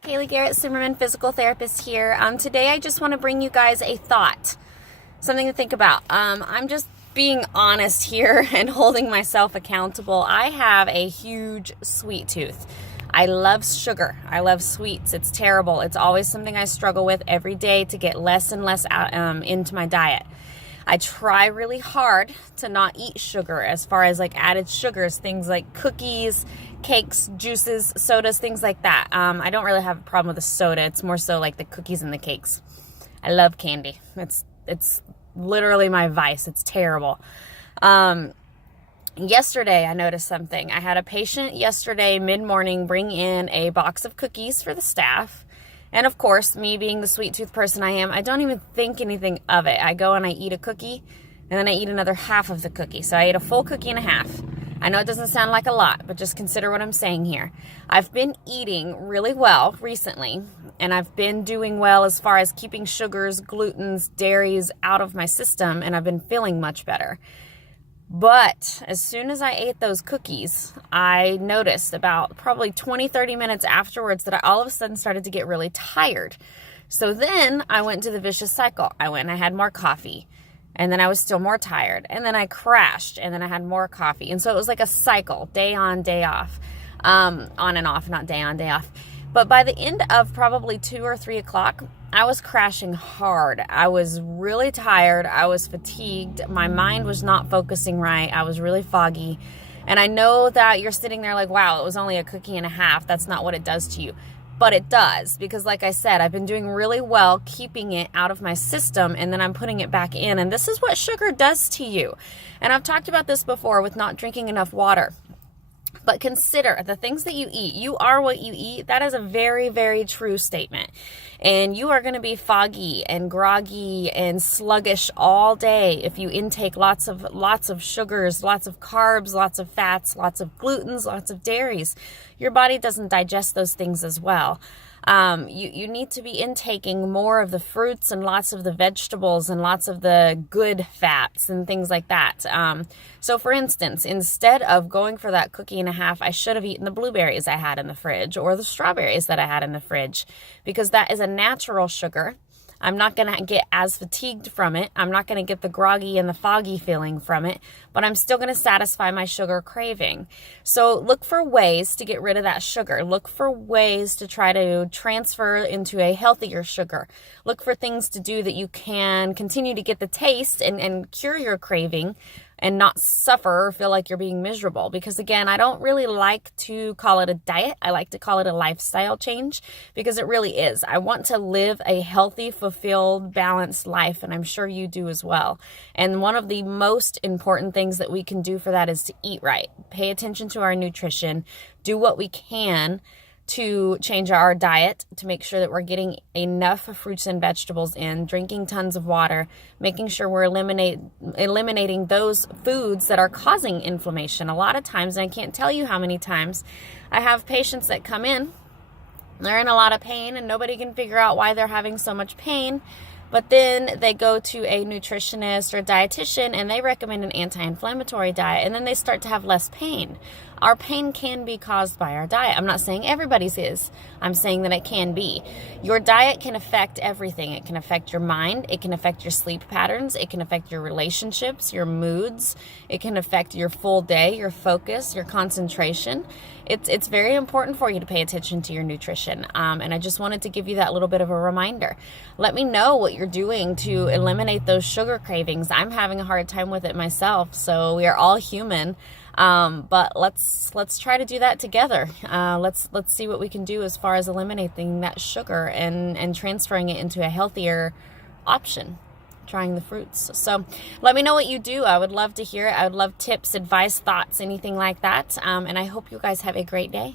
Kaylee Garrett, Zimmerman Physical Therapist here. Today I just want to bring you guys a thought, something to think about. I'm just being honest here and holding myself accountable. I have a huge sweet tooth. I love sugar. I love sweets. It's terrible. It's always something I struggle with every day to get less and less out, into my diet. I try really hard to not eat sugar as far as like added sugars, things like cookies, cakes, juices, sodas, things like that. I don't really have a problem with the soda. It's more so like the cookies and the cakes. I love candy. It's literally my vice. It's terrible. Yesterday I noticed something. I had a patient yesterday mid-morning bring in a box of cookies for the staff. And of course, me being the sweet tooth person I am, I don't even think anything of it. I go and I eat a cookie, and then I eat another half of the cookie. So I ate a full cookie and a half. I know it doesn't sound like a lot, but just consider what I'm saying here. I've been eating really well recently, and I've been doing well as far as keeping sugars, glutens, dairies out of my system, and I've been feeling much better. But as soon as I ate those cookies, I noticed about probably 20-30 minutes afterwards that I all of a sudden started to get really tired. So then I went into the vicious cycle. I went and I had more coffee, and then I was still more tired, and then I crashed, and then I had more coffee. And so it was like a cycle, day on, day off, on and off, not day on, day off. But by the end of probably 2 or 3 o'clock, I was crashing hard. I was really tired. I was fatigued. My mind was not focusing right. I was really foggy. And I know that you're sitting there like, wow, it was only a cookie and a half. That's not what it does to you. But it does, because like I said, I've been doing really well keeping it out of my system, and then I'm putting it back in. And this is what sugar does to you. And I've talked about this before with not drinking enough water. But consider the things that you eat. You are what you eat. That is a very, very true statement. And you are going to be foggy and groggy and sluggish all day if you intake lots of sugars, lots of carbs, lots of fats, lots of glutens, lots of dairies. Your body doesn't digest those things as well. You need to be intaking more of the fruits and lots of the vegetables and lots of the good fats and things like that. So for instance, instead of going for that cookie and a half, I should have eaten the blueberries I had in the fridge or the strawberries that I had in the fridge, because that is a natural sugar. I'm not going to get as fatigued from it. I'm not going to get the groggy and the foggy feeling from it, but I'm still going to satisfy my sugar craving. So look for ways to get rid of that sugar. Look for ways to try to transfer into a healthier sugar. Look for things to do that you can continue to get the taste and cure your craving and not suffer or feel like you're being miserable. Because again, I don't really like to call it a diet. I like to call it a lifestyle change, because it really is. I want to live a healthy, fulfilled, balanced life, and I'm sure you do as well. And one of the most important things that we can do for that is to eat right. Pay attention to our nutrition. Do what we can to change our diet to make sure that we're getting enough fruits and vegetables in, drinking tons of water, making sure we're eliminating those foods that are causing inflammation. A lot of times, and I can't tell you how many times, I have patients that come in, they're in a lot of pain and nobody can figure out why they're having so much pain. But then they go to a nutritionist or a dietitian and they recommend an anti-inflammatory diet, and then they start to have less pain. Our pain can be caused by our diet. I'm not saying everybody's is. I'm saying that it can be. Your diet can affect everything. It can affect your mind. It can affect your sleep patterns. It can affect your relationships, your moods. It can affect your full day, your focus, your concentration. It's very important for you to pay attention to your nutrition. And I just wanted to give you that little bit of a reminder. Let me know what you're doing to eliminate those sugar cravings. I'm having a hard time with it myself, so we are all human. But let's try to do that together. Let's see what we can do as far as eliminating that sugar and transferring it into a healthier option, trying the fruits. So let me know what you do. I would love to hear it. I would love tips, advice, thoughts, anything like that. And I hope you guys have a great day.